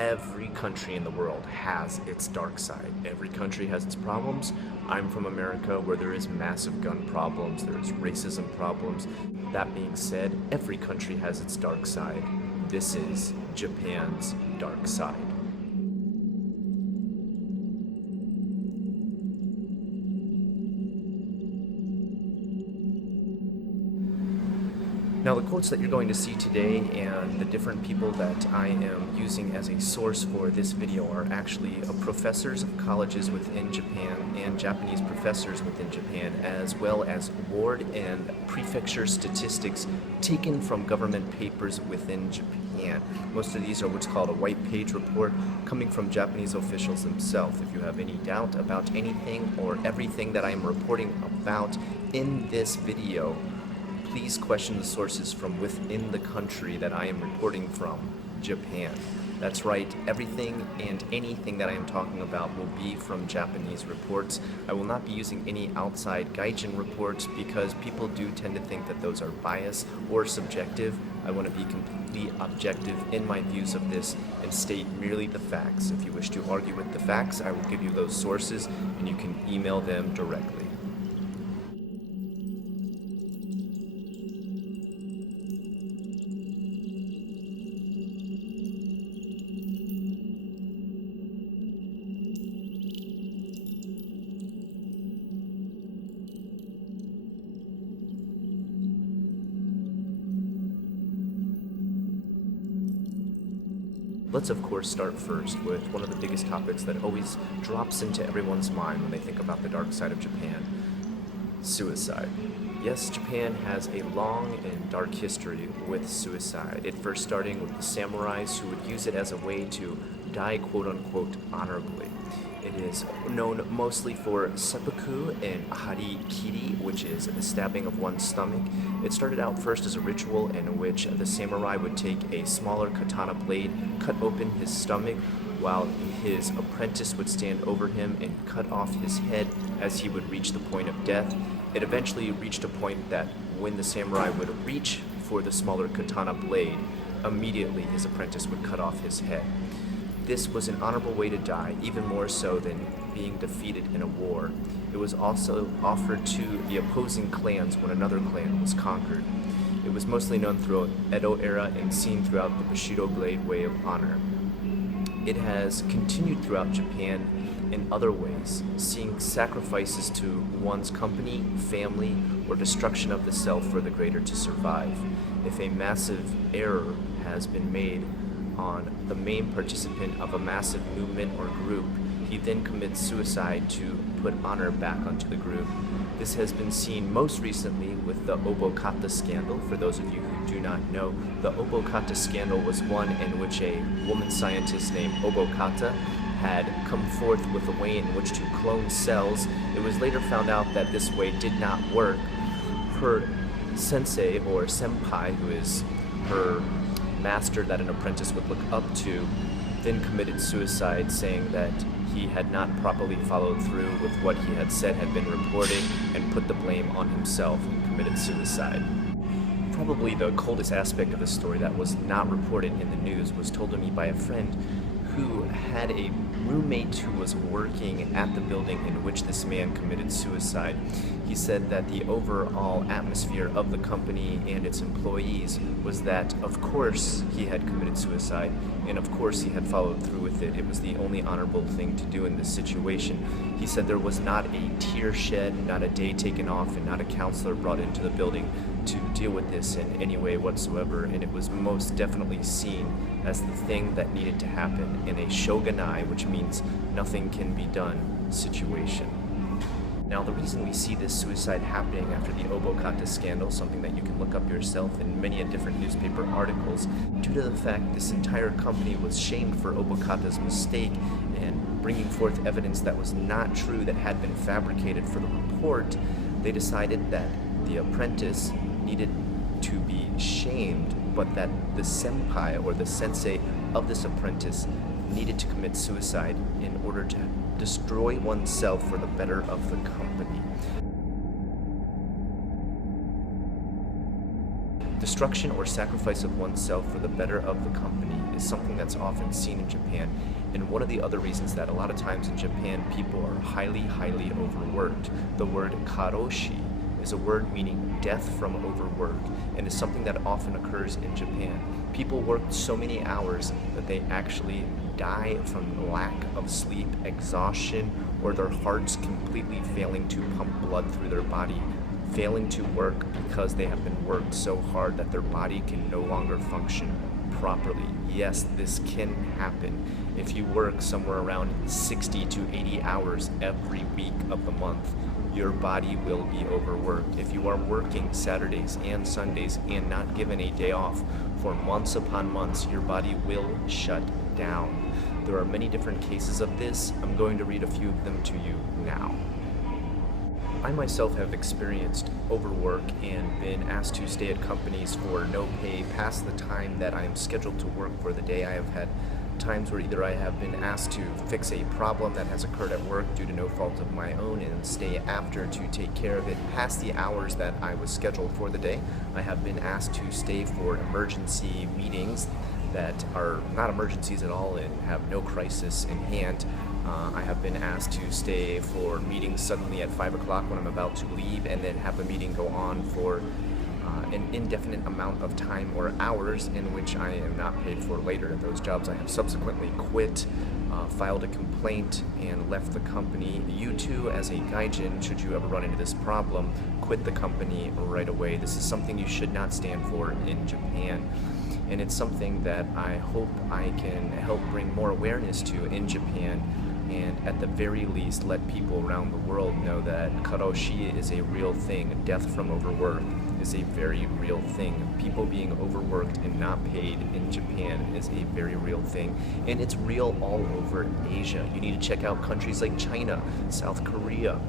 Every country in the world has its dark side. Every country has its problems. I'm from America, where there is massive gun problems, there's racism problems. That being said, every country has its dark side. This is Japan's dark side. Now, the quotes that you're going to see today and the different people that I am using as a source for this video are actually professors of colleges within Japan and Japanese professors within Japan, as well as ward and prefecture statistics taken from government papers within Japan. Most of these are what's called a white page report coming from Japanese officials themselves. If you have any doubt about anything or everything that I am reporting about in this video, please question the sources from within the country that I am reporting from, Japan. That's right, everything and anything that I am talking about will be from Japanese reports. I will not be using any outside gaijin reports because people do tend to think that those are biased or subjective. I want to be completely objective in my views of this and state merely the facts. If you wish to argue with the facts, I will give you those sources and you can email them directly. Let's of course start first with one of the biggest topics that always drops into everyone's mind when they think about the dark side of Japan: suicide. Yes, Japan has a long and dark history with suicide. It first starting with the samurais who would use it as a way to die quote-unquote honorably. It is known mostly for seppuku and harikiri, which is the stabbing of one's stomach. It started out first as a ritual in which the samurai would take a smaller katana blade, cut open his stomach, while his apprentice would stand over him and cut off his head as he would reach the point of death. It eventually reached a point that when the samurai would reach for the smaller katana blade, immediately his apprentice would cut off his head. This was an honorable way to die, even more so than being defeated in a war. It was also offered to the opposing clans when another clan was conquered. It was mostly known throughout Edo era and seen throughout the Bushido Blade way of honor. It has continued throughout Japan in other ways, seeing sacrifices to one's company, family, or destruction of the self for the greater to survive. If a massive error has been made on the main participant of a massive movement or group, he then commits suicide to put honor back onto the group. This has been seen most recently with the Obokata scandal. For those of you who do not know, the Obokata scandal was one in which a woman scientist named Obokata had come forth with a way in which to clone cells. It was later found out that this way did not work. Her sensei or senpai, who is her master that an apprentice would look up to, then committed suicide, saying that he had not properly followed through with what he had said had been reported and put the blame on himself and committed suicide. Probably the coldest aspect of the story that was not reported in the news was told to me by a friend who had a roommate who was working at the building in which this man committed suicide. He said that the overall atmosphere of the company and its employees was that, of course, he had committed suicide, and of course he had followed through with it. It was the only honorable thing to do in this situation. He said there was not a tear shed, not a day taken off, and not a counselor brought into the building to deal with this in any way whatsoever, and it was most definitely seen as the thing that needed to happen in a shogunai, which means nothing can be done, situation. Now, the reason we see this suicide happening after the Obokata scandal, something that you can look up yourself in many different newspaper articles, due to the fact this entire company was shamed for Obokata's mistake and bringing forth evidence that was not true, that had been fabricated for the report, they decided that the apprentice needed to be shamed, but that the senpai or the sensei of this apprentice needed to commit suicide in order to destroy oneself for the better of the company. destruction or sacrifice of oneself for the better of the company is something that's often seen in Japan. And one of the other reasons that a lot of times in Japan people are highly, highly overworked. The word karoshi is a word meaning death from overwork and is something that often occurs in Japan. People work so many hours that they actually die from lack of sleep, exhaustion, or their hearts completely failing to pump blood through their body, failing to work because they have been worked so hard that their body can no longer function properly. Yes, this can happen. If you work somewhere around 60 to 80 hours every week of the month, your body will be overworked. If you are working Saturdays and Sundays and not given a day off for months upon months, your body will shut down. There are many different cases of this. I'm going to read a few of them to you now. I myself have experienced overwork and been asked to stay at companies for no pay past the time that I am scheduled to work for the day. I have had times where either I have been asked to fix a problem that has occurred at work due to no fault of my own and stay after to take care of it past the hours that I was scheduled for the day. I have been asked to stay for emergency meetings that are not emergencies at all and have no crisis in hand. I have been asked to stay for meetings suddenly at 5 o'clock when I'm about to leave and then have the meeting go on for an indefinite amount of time or hours in which I am not paid for later. Those jobs I have subsequently quit, filed a complaint, and left the company. You too, as a gaijin, should you ever run into this problem, quit the company right away. This is something you should not stand for in Japan. And it's something that I hope I can help bring more awareness to in Japan, and at the very least let people around the world know that karoshi is a real thing. Death from overwork is a very real thing. People being overworked and not paid in Japan is a very real thing, and it's real all over Asia. You need to check out countries like China, South Korea,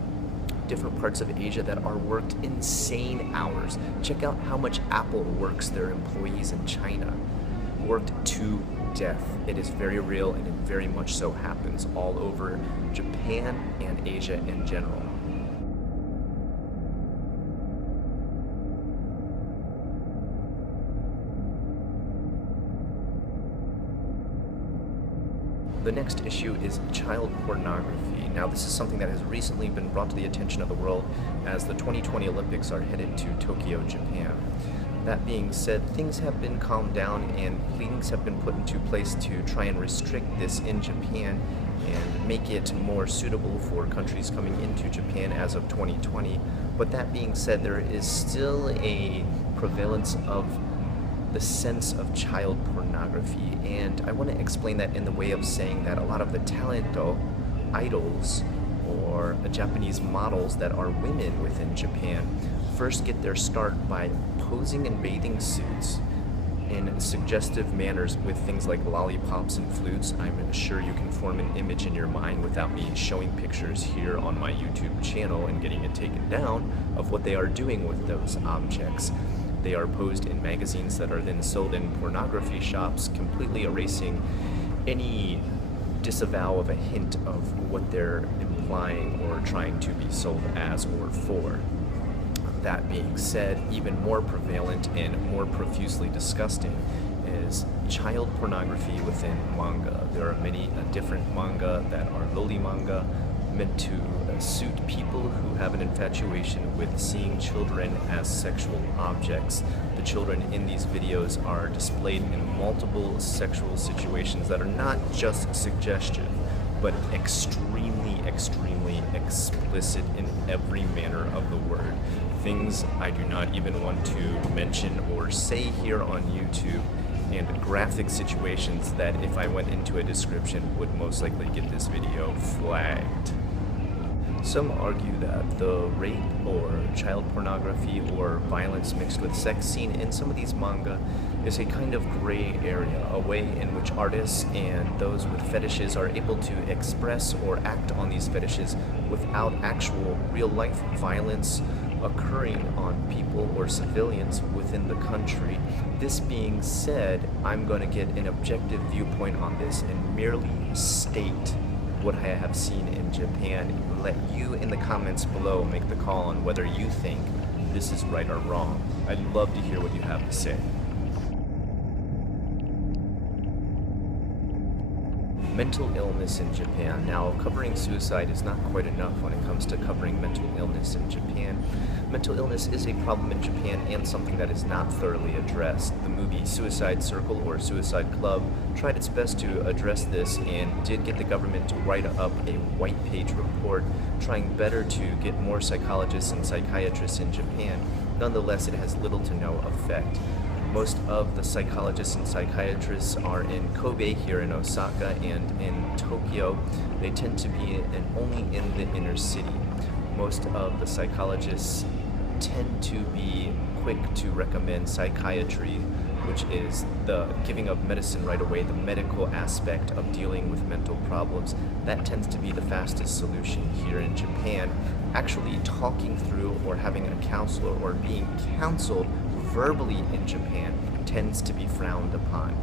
different parts of Asia that are worked insane hours. Check out how much Apple works their employees in China. Worked to death. It is very real, and it very much so happens all over Japan and Asia in general. The next issue is child pornography. Now, this is something that has recently been brought to the attention of the world as the 2020 Olympics are headed to Tokyo, Japan. That being said, things have been calmed down and things have been put into place to try and restrict this in Japan and make it more suitable for countries coming into Japan as of 2020. But that being said, there is still a prevalence of the sense of child pornography, and I want to explain that in the way of saying that a lot of the talento, idols, or Japanese models that are women within Japan first get their start by posing in bathing suits in suggestive manners with things like lollipops and flutes. I'm sure you can form an image in your mind without me showing pictures here on my YouTube channel and getting it taken down of what they are doing with those objects. They are posed in magazines that are then sold in pornography shops, completely erasing any disavow of a hint of what they're implying or trying to be sold as or for. That being said, even more prevalent and more profusely disgusting is child pornography within manga. There are many different manga that are loli manga, meant to suit people who have an infatuation with seeing children as sexual objects. The children in these videos are displayed in multiple sexual situations that are not just suggestive, but extremely, extremely explicit in every manner of the word. Things I do not even want to mention or say here on YouTube, and graphic situations that if I went into a description would most likely get this video flagged. Some argue that the rape or child pornography or violence mixed with sex seen in some of these manga is a kind of gray area, a way in which artists and those with fetishes are able to express or act on these fetishes without actual real-life violence occurring on people or civilians within the country. This being said, I'm going to get an objective viewpoint on this and merely state what I have seen in Japan. Let you in the comments below make the call on whether you think this is right or wrong. I'd love to hear what you have to say. Mental illness in Japan. Now, covering suicide is not quite enough when it comes to covering mental illness in Japan. Mental illness is a problem in Japan and something that is not thoroughly addressed. The movie Suicide Circle or Suicide Club tried its best to address this and did get the government to write up a white page report trying better to get more psychologists and psychiatrists in Japan. Nonetheless, it has little to no effect. Most of the psychologists and psychiatrists are in Kobe here in Osaka, and in Tokyo they tend to be only in the inner city. Most of the psychologists tend to be quick to recommend psychiatry, which is the giving of medicine right away, the medical aspect of dealing with mental problems. That tends to be the fastest solution here in Japan. Actually talking through or having a counselor or being counseled verbally in Japan tends to be frowned upon,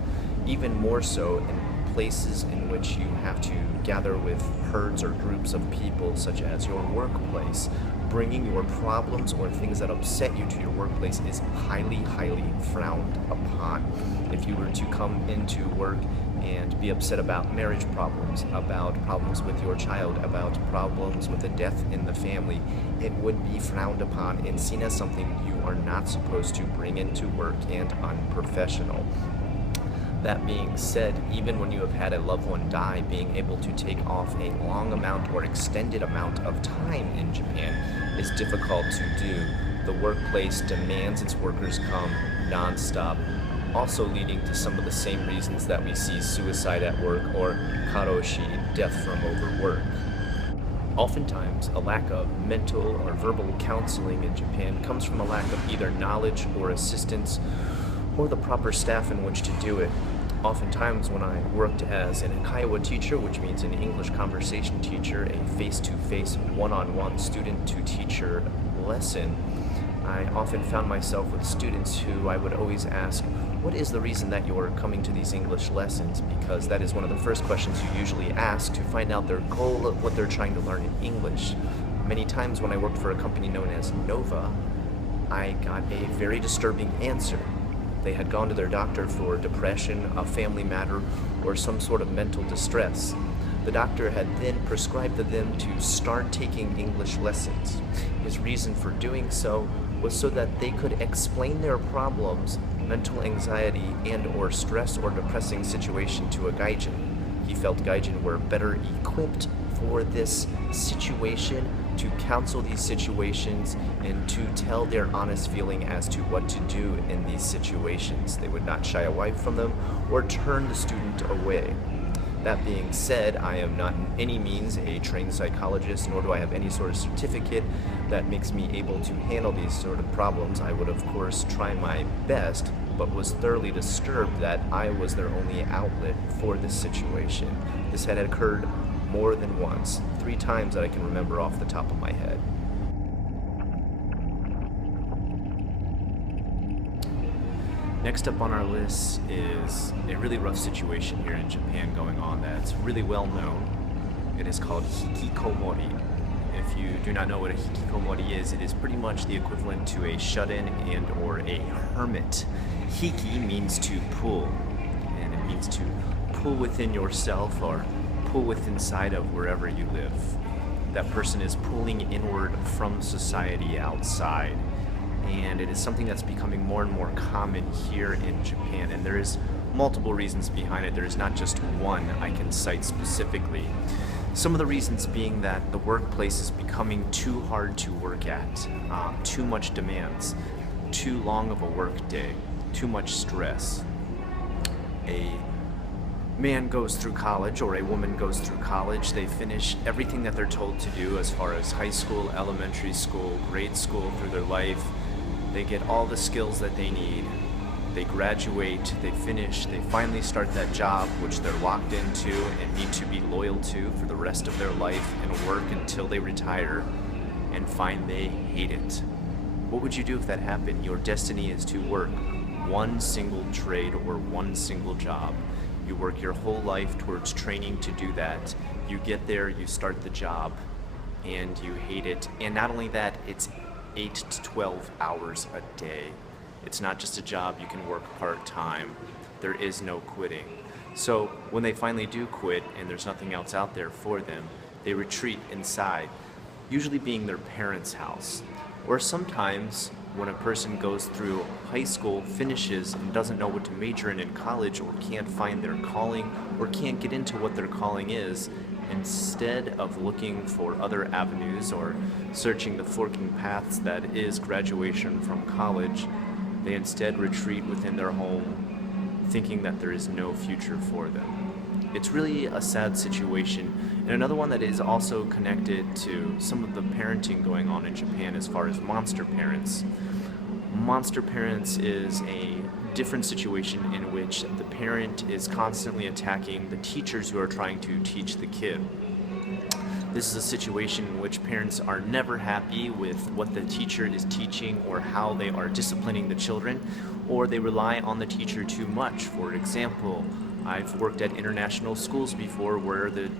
even more so in places in which you have to gather with herds or groups of people, such as your workplace. Bringing your problems or things that upset you to your workplace is highly, highly frowned upon. If you were to come into work and be upset about marriage problems, about problems with your child, about problems with a death in the family, it would be frowned upon and seen as something you are not supposed to bring into work and unprofessional. That being said, even when you have had a loved one die, being able to take off a long amount or extended amount of time in Japan is difficult to do. The workplace demands its workers come non-stop, also leading to some of the same reasons that we see suicide at work or karoshi, death from overwork. Oftentimes, a lack of mental or verbal counseling in Japan comes from a lack of either knowledge or assistance or the proper staff in which to do it. Oftentimes when I worked as an Kaiwa teacher, which means an English conversation teacher, a face-to-face, one-on-one student-to-teacher lesson, I often found myself with students who I would always ask, what is the reason that you're coming to these English lessons? Because that is one of the first questions you usually ask to find out their goal of what they're trying to learn in English. Many times when I worked for a company known as Nova, I got a very disturbing answer. They had gone to their doctor for depression, a family matter, or some sort of mental distress. The doctor had then prescribed to them to start taking English lessons. His reason for doing so was so that they could explain their problems, mental anxiety, and or stress or depressing situation to a gaijin. He felt gaijin were better equipped for this situation, to counsel these situations, and to tell their honest feeling as to what to do in these situations. They would not shy away from them or turn the student away. That being said, I am not in any means a trained psychologist, nor do I have any sort of certificate that makes me able to handle these sort of problems. I would of course try my best, but was thoroughly disturbed that I was their only outlet for this situation. This had occurred more than once, 3 times that I can remember off the top of my head. Next up on our list is a really rough situation here in Japan going on that's really well known. It is called hikikomori. If you do not know what a hikikomori is, it is pretty much the equivalent to a shut-in and or a hermit. Hiki means to pull, and it means to pull within yourself or pull within inside of wherever you live. That person is pulling inward from society outside. And it is something that's becoming more and more common here in Japan, and there is multiple reasons behind it. There is not just one I can cite specifically. Some of the reasons being that the workplace is becoming too hard to work at, too much demands, too long of a work day, too much stress. A man goes through college or a woman goes through college, they finish everything that they're told to do as far as high school, elementary school, grade school through their life. They get all the skills that they need. They graduate, they finish, they finally start that job which they're locked into and need to be loyal to for the rest of their life and work until they retire and find they hate it. What would you do if that happened? Your destiny is to work one single trade or one single job. You work your whole life towards training to do that. You get there, you start the job, and you hate it. And not only that, it's 8 to 12 hours a day. It's not just a job you can work part-time. There is no quitting. So when they finally do quit and there's nothing else out there for them, they retreat inside, usually being their parents' house. Or sometimes when a person goes through high school, finishes, and doesn't know what to major in college, or can't find their calling, or can't get into what their calling is, instead of looking for other avenues or searching the forking paths that is graduation from college, they instead retreat within their home, thinking that there is no future for them. It's really a sad situation. And another one that is also connected to some of the parenting going on in Japan as far as monster parents. Monster parents is a different situation in which the parent is constantly attacking the teachers who are trying to teach the kid. This is a situation in which parents are never happy with what the teacher is teaching or how they are disciplining the children, or they rely on the teacher too much. For example, I've worked at international schools before where the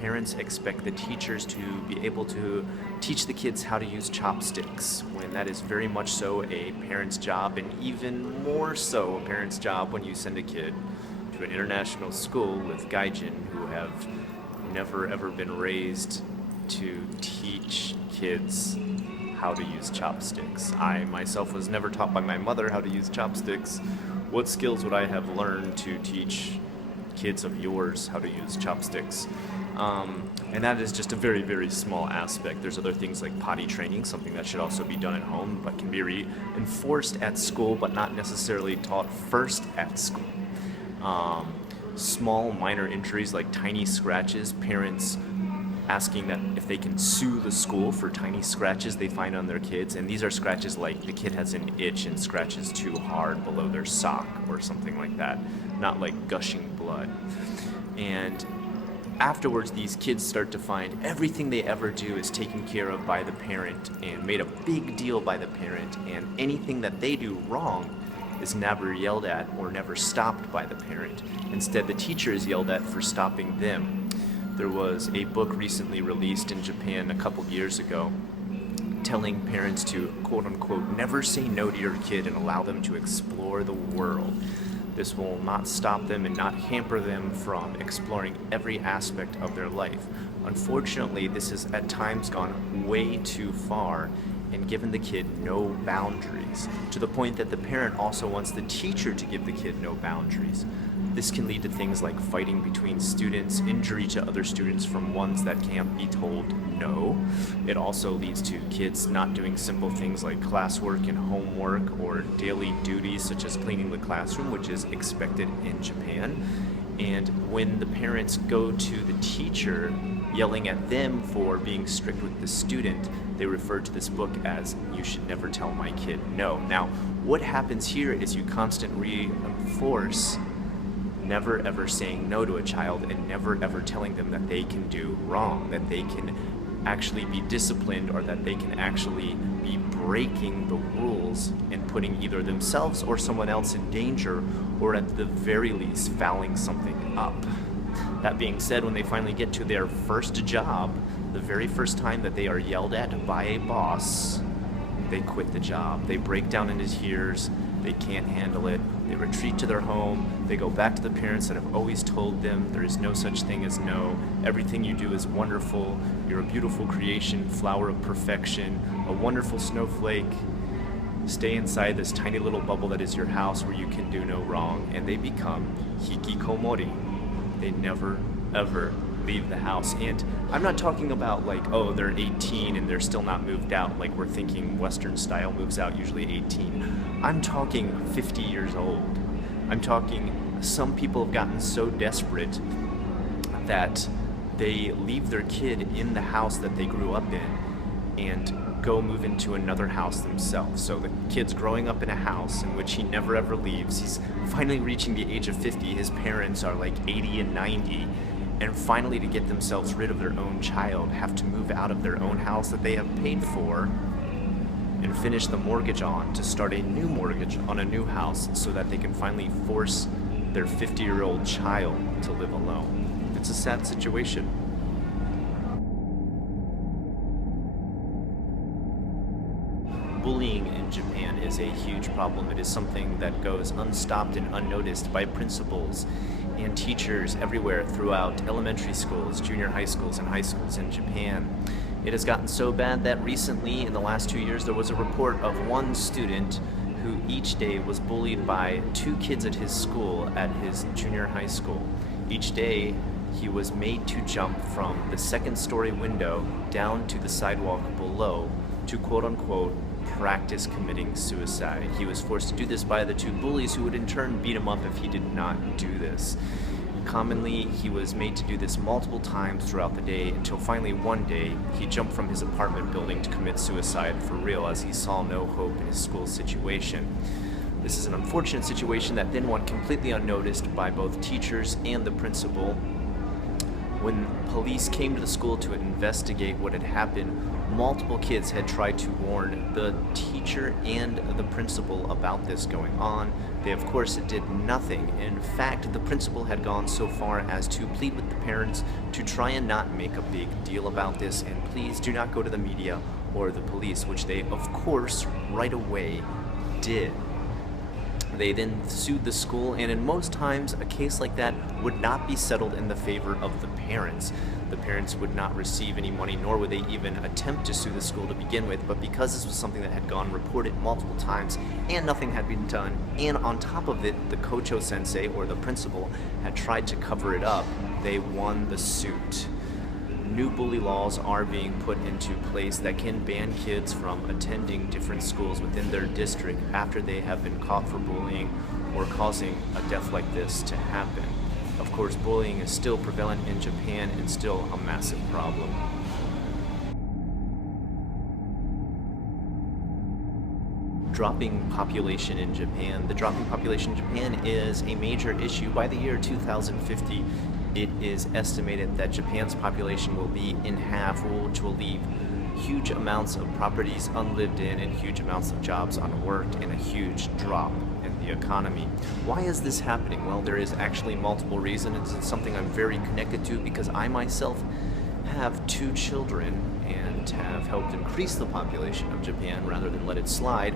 parents expect the teachers to be able to teach the kids how to use chopsticks, when that is very much so a parent's job, and even more so a parent's job when you send a kid to an international school with gaijin who have never ever been raised to teach kids how to use chopsticks. I myself was never taught by my mother how to use chopsticks. What skills would I have learned to teach kids of yours how to use chopsticks? And that is just a very, very small aspect. There's other things like potty training, something that should also be done at home, but can be reinforced at school, but not necessarily taught first at school. Small minor injuries like tiny scratches, parents asking that if they can sue the school for tiny scratches they find on their kids, and these are scratches like the kid has an itch and scratches too hard below their sock or something like that, not like gushing blood. And afterwards, these kids start to find everything they ever do is taken care of by the parent and made a big deal by the parent, and anything that they do wrong is never yelled at or never stopped by the parent. Instead, the teacher is yelled at for stopping them. There was a book recently released in Japan a couple years ago telling parents to, quote unquote, never say no to your kid and allow them to explore the world. This will not stop them and not hamper them from exploring every aspect of their life. Unfortunately, this has at times gone way too far and given the kid no boundaries, to the point that the parent also wants the teacher to give the kid no boundaries. This can lead to things like fighting between students, injury to other students from ones that can't be told no. It also leads to kids not doing simple things like classwork and homework or daily duties such as cleaning the classroom, which is expected in Japan. And when the parents go to the teacher yelling at them for being strict with the student, they refer to this book as "You should never tell my kid no." Now, what happens here is you constantly reinforce never ever saying no to a child and never ever telling them that they can do wrong, that they can actually be disciplined, or that they can actually be breaking the rules and putting either themselves or someone else in danger, or at the very least fouling something up. That being said, when they finally get to their first job, the very first time that they are yelled at by a boss, they quit the job. They break down into tears. They can't handle it. They retreat to their home. They go back to the parents that have always told them there is no such thing as no. Everything you do is wonderful. You're a beautiful creation, flower of perfection, a wonderful snowflake. Stay inside this tiny little bubble that is your house where you can do no wrong. And they become hikikomori. They never, ever leave the house. And I'm not talking about like, oh, they're 18 and they're still not moved out, like we're thinking Western style moves out usually 18. I'm talking 50 years old. I'm talking some people have gotten so desperate that they leave their kid in the house that they grew up in and go move into another house themselves. So the kid's growing up in a house in which he never ever leaves. He's finally reaching the age of 50. His parents are like 80 and 90. And finally, to get themselves rid of their own child, have to move out of their own house that they have paid for and finish the mortgage on to start a new mortgage on a new house so that they can finally force their 50-year-old child to live alone. It's a sad situation. is a huge problem. It is something that goes unstopped and unnoticed by principals and teachers everywhere throughout elementary schools, junior high schools, and high schools in Japan. It has gotten so bad that recently, in the last 2 years, there was a report of one student who each day was bullied by 2 kids at his school at his junior high school. Each day, he was made to jump from the second-story window down to the sidewalk below to quote-unquote practice committing suicide. He was forced to do this by the 2 bullies, who would in turn beat him up if he did not do this. Commonly, he was made to do this multiple times throughout the day until finally one day he jumped from his apartment building to commit suicide for real, as he saw no hope in his school situation. This is an unfortunate situation that then went completely unnoticed by both teachers and the principal. When police came to the school to investigate what had happened, multiple kids had tried to warn the teacher and the principal about this going on. They, of course, did nothing. In fact, the principal had gone so far as to plead with the parents to try and not make a big deal about this, and please do not go to the media or the police, which they, of course, right away did. They then sued the school, and in most times, a case like that would not be settled in the favor of the parents. The parents would not receive any money, nor would they even attempt to sue the school to begin with, but because this was something that had gone reported multiple times and nothing had been done, and on top of it, the Kocho sensei, or the principal, had tried to cover it up, they won the suit. New bully laws are being put into place that can ban kids from attending different schools within their district after they have been caught for bullying or causing a death like this to happen. Of course, bullying is still prevalent in Japan and still a massive problem. Dropping population in Japan. The dropping population in Japan is a major issue. By the year 2050, it is estimated that Japan's population will be in half, which will leave huge amounts of properties unlived in and huge amounts of jobs unworked, and a huge drop in the economy. Why is this happening? Well, there is actually multiple reasons. It's something I'm very connected to because I myself have 2 children and have helped increase the population of Japan rather than let it slide.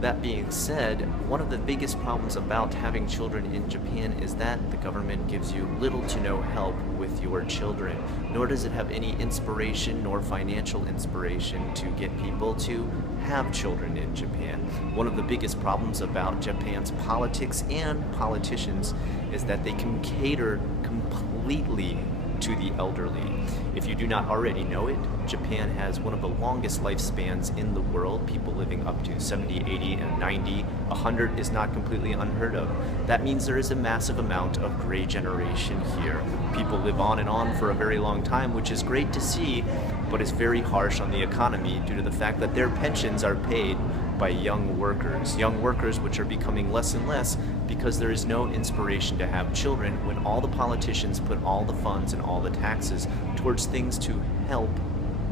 That being said, one of the biggest problems about having children in Japan is that the government gives you little to no help with your children, nor does it have any inspiration nor financial inspiration to get people to have children in Japan. One of the biggest problems about Japan's politics and politicians is that they can cater completely to the elderly. If you do not already know it, Japan has one of the longest lifespans in the world, people living up to 70, 80, and 90. 100 is not completely unheard of. That means there is a massive amount of gray generation here. People live on and on for a very long time, which is great to see, but it's very harsh on the economy due to the fact that their pensions are paid by young workers which are becoming less and less because there is no inspiration to have children when all the politicians put all the funds and all the taxes towards things to help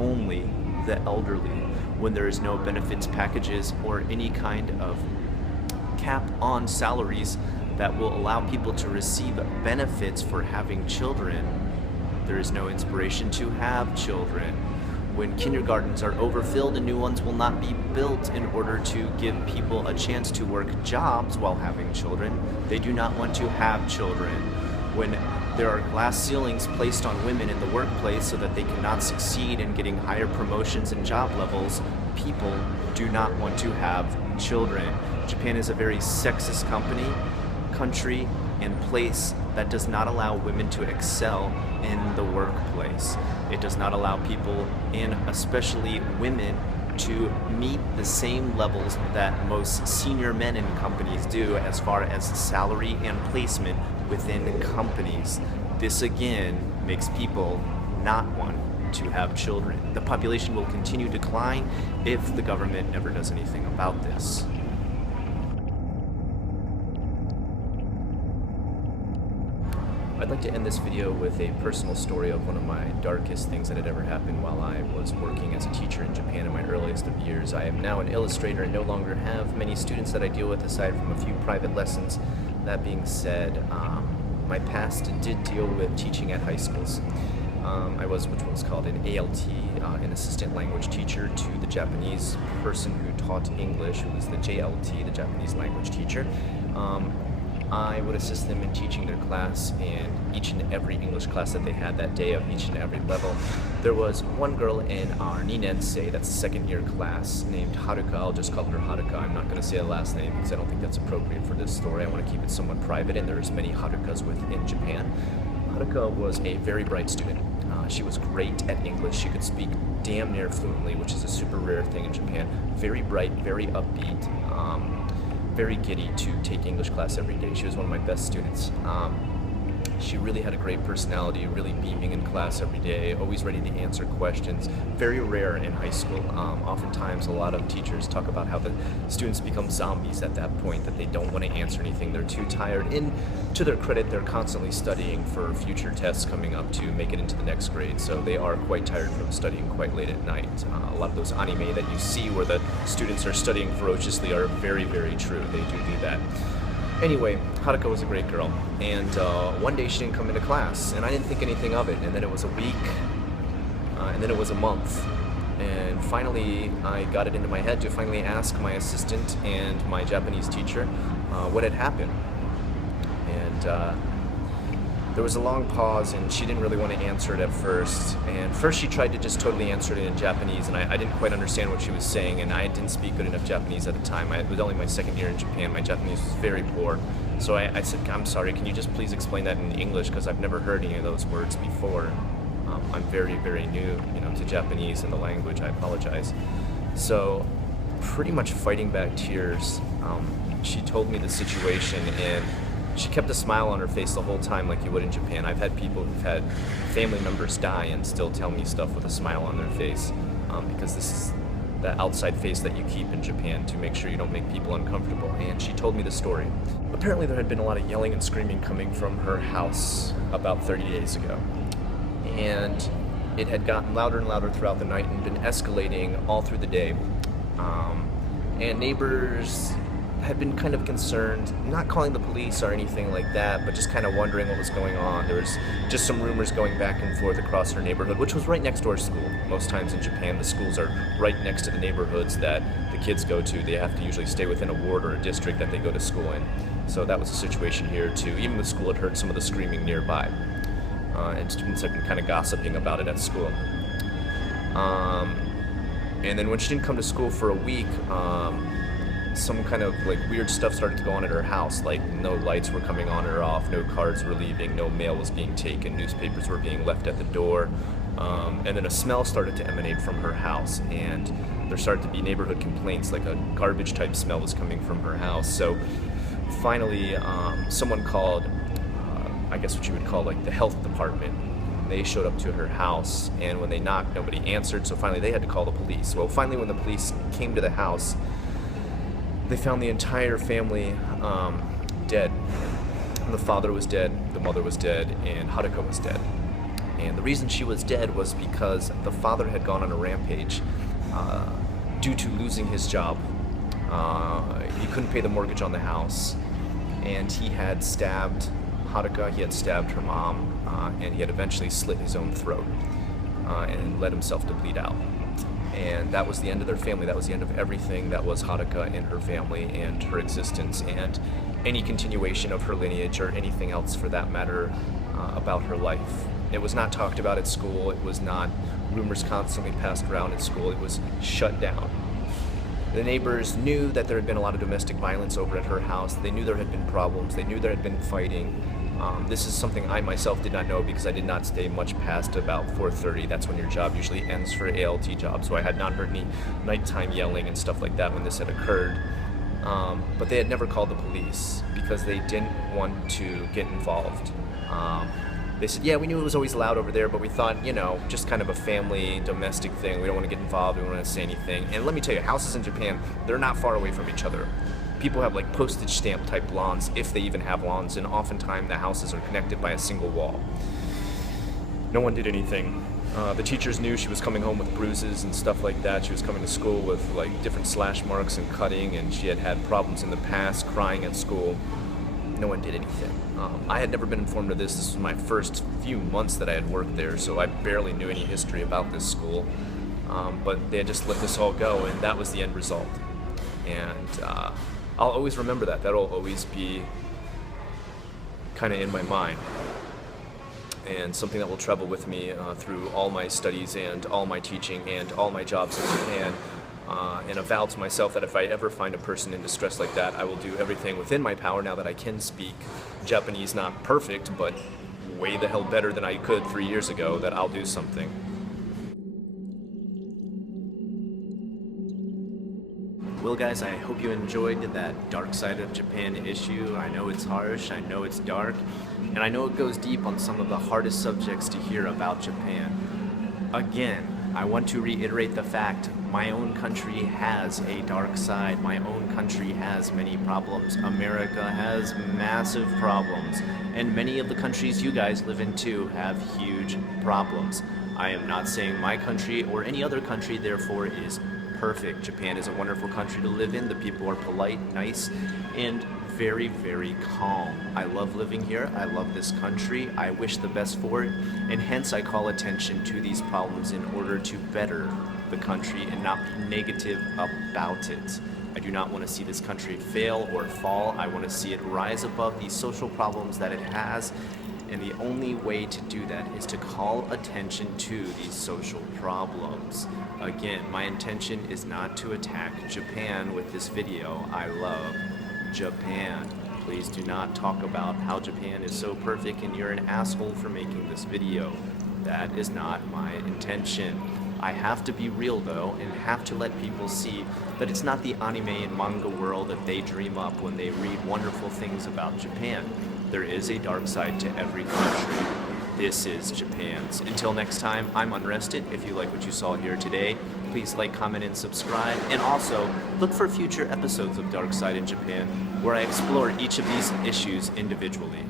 only the elderly, when there is no benefits packages or any kind of cap on salaries that will allow people to receive benefits for having children. There is no inspiration to have children. When kindergartens are overfilled and new ones will not be built in order to give people a chance to work jobs while having children, they do not want to have children. When there are glass ceilings placed on women in the workplace so that they cannot succeed in getting higher promotions and job levels, people do not want to have children. Japan is a very sexist country and place that does not allow women to excel in the workplace. It does not allow people, and especially women, to meet the same levels that most senior men in companies do as far as salary and placement within companies. This again makes people not want to have children. The population will continue to decline if the government never does anything about this. I'd like to end this video with a personal story of one of my darkest things that had ever happened while I was working as a teacher in Japan in my earliest of years. I am now an illustrator and no longer have many students that I deal with aside from a few private lessons. That being said, my past did deal with teaching at high schools. I was which was called an ALT, an assistant language teacher to the Japanese person who taught English, who was the JLT, the Japanese language teacher. I would assist them in teaching their class, and each and every English class that they had that day of each and every level. There was one girl in our Ninensei, that's the second year class, named Haruka. I'll just call her Haruka. I'm not going to say the last name because I don't think that's appropriate for this story. I want to keep it somewhat private, and there's many Harukas within Japan. Haruka was a very bright student. She was great at English. She could speak damn near fluently, which is a super rare thing in Japan. Very bright, very upbeat, very giddy to take English class every day. She was one of my best students. She really had a great personality, really beaming in class every day, always ready to answer questions. Very rare in high school. Oftentimes, a lot of teachers talk about how the students become zombies at that point, that they don't want to answer anything. They're too tired. And to their credit, they're constantly studying for future tests coming up to make it into the next grade. So they are quite tired from studying quite late at night. A lot of those anime that you see where the students are studying ferociously are very, very true. They do that. Anyway, Haruka was a great girl, and one day she didn't come into class, and I didn't think anything of it, and then it was a week, and then it was a month, and finally I got it into my head to finally ask my assistant and my Japanese teacher what had happened, and there was a long pause, and she didn't really want to answer it at first. And first she tried to just totally answer it in Japanese, and I didn't quite understand what she was saying, and I didn't speak good enough Japanese at the time. It was only my second year in Japan. My Japanese was very poor. So I said, I'm sorry, can you just please explain that in English, because I've never heard any of those words before. I'm very, very new, to Japanese and the language. I apologize. So pretty much fighting back tears, she told me the situation, and she kept a smile on her face the whole time like you would in Japan. I've had people who've had family members die and still tell me stuff with a smile on their face, because this is the outside face that you keep in Japan to make sure you don't make people uncomfortable. And she told me the story. Apparently there had been a lot of yelling and screaming coming from her house about 30 days ago. And it had gotten louder and louder throughout the night and been escalating all through the day. And neighbors had been kind of concerned, not calling the police or anything like that, but just kind of wondering what was going on. There was just some rumors going back and forth across her neighborhood, which was right next to our school. Most times in Japan, the schools are right next to the neighborhoods that the kids go to. They have to usually stay within a ward or a district that they go to school in. So that was the situation here too. Even the school had heard some of the screaming nearby. And students had been kind of gossiping about it at school. And then when she didn't come to school for a week, some kind of weird stuff started to go on at her house, like no lights were coming on or off, no cards were leaving, no mail was being taken, newspapers were being left at the door, and then a smell started to emanate from her house, and there started to be neighborhood complaints, like a garbage type smell was coming from her house. So finally someone called, I guess what you would call the health department. They showed up to her house, and when they knocked, nobody answered, so finally they had to call the police. Well, finally when the police came to the house, they found the entire family dead. The father was dead, the mother was dead, and Haruka was dead. And the reason she was dead was because the father had gone on a rampage due to losing his job. He couldn't pay the mortgage on the house, and he had stabbed Haruka, he had stabbed her mom, and he had eventually slit his own throat and let himself to bleed out. And that was the end of their family. That was the end of everything that was Haruka and her family and her existence and any continuation of her lineage or anything else for that matter about her life. It was not talked about at school. It was not rumors constantly passed around at school. It was shut down. The neighbors knew that there had been a lot of domestic violence over at her house. They knew there had been problems. They knew there had been fighting. This is something I myself did not know because I did not stay much past about 4:30. That's when your job usually ends for ALT job. So I had not heard any nighttime yelling and stuff like that when this had occurred. But they had never called the police because they didn't want to get involved. They said, yeah, we knew it was always loud over there, but we thought, just kind of a family, domestic thing. We don't want to get involved. We don't want to say anything. And let me tell you, houses in Japan, they're not far away from each other. People have postage stamp type lawns, if they even have lawns, and oftentimes the houses are connected by a single wall. No one did anything. The teachers knew she was coming home with bruises and stuff like that. She was coming to school with different slash marks and cutting, and she had had problems in the past, crying at school. no one did anything. I had never been informed of this. This was my first few months that I had worked there, so I barely knew any history about this school. But they had just let this all go, and that was the end result. And I'll always remember that. That'll always be kind of in my mind, and something that will travel with me through all my studies and all my teaching and all my jobs in Japan. And a vow to myself that if I ever find a person in distress like that, I will do everything within my power, now that I can speak Japanese, not perfect, but way the hell better than I could 3 years ago, that I'll do something. Well, guys, I hope you enjoyed that dark side of Japan issue. I know it's harsh, I know it's dark, and I know it goes deep on some of the hardest subjects to hear about Japan. Again, I want to reiterate the fact my own country has a dark side. My own country has many problems. America has massive problems, and many of the countries you guys live in too have huge problems. I am not saying my country or any other country, therefore, is perfect. Japan is a wonderful country to live in. The people are polite, nice, and very, very calm. I love living here. I love this country. I wish the best for it, and hence I call attention to these problems in order to better the country and not be negative about it. I do not want to see this country fail or fall. I want to see it rise above these social problems that it has, and the only way to do that is to call attention to these social problems. Again, my intention is not to attack Japan with this video. I love Japan. Please do not talk about how Japan is so perfect and you're an asshole for making this video. That is not my intention. I have to be real though, and have to let people see that it's not the anime and manga world that they dream up when they read wonderful things about Japan. There is a dark side to every country. This is Japan's. Until next time, I'm Unrested. If you like what you saw here today, please like, comment, and subscribe. And also, look for future episodes of Dark Side in Japan, where I explore each of these issues individually.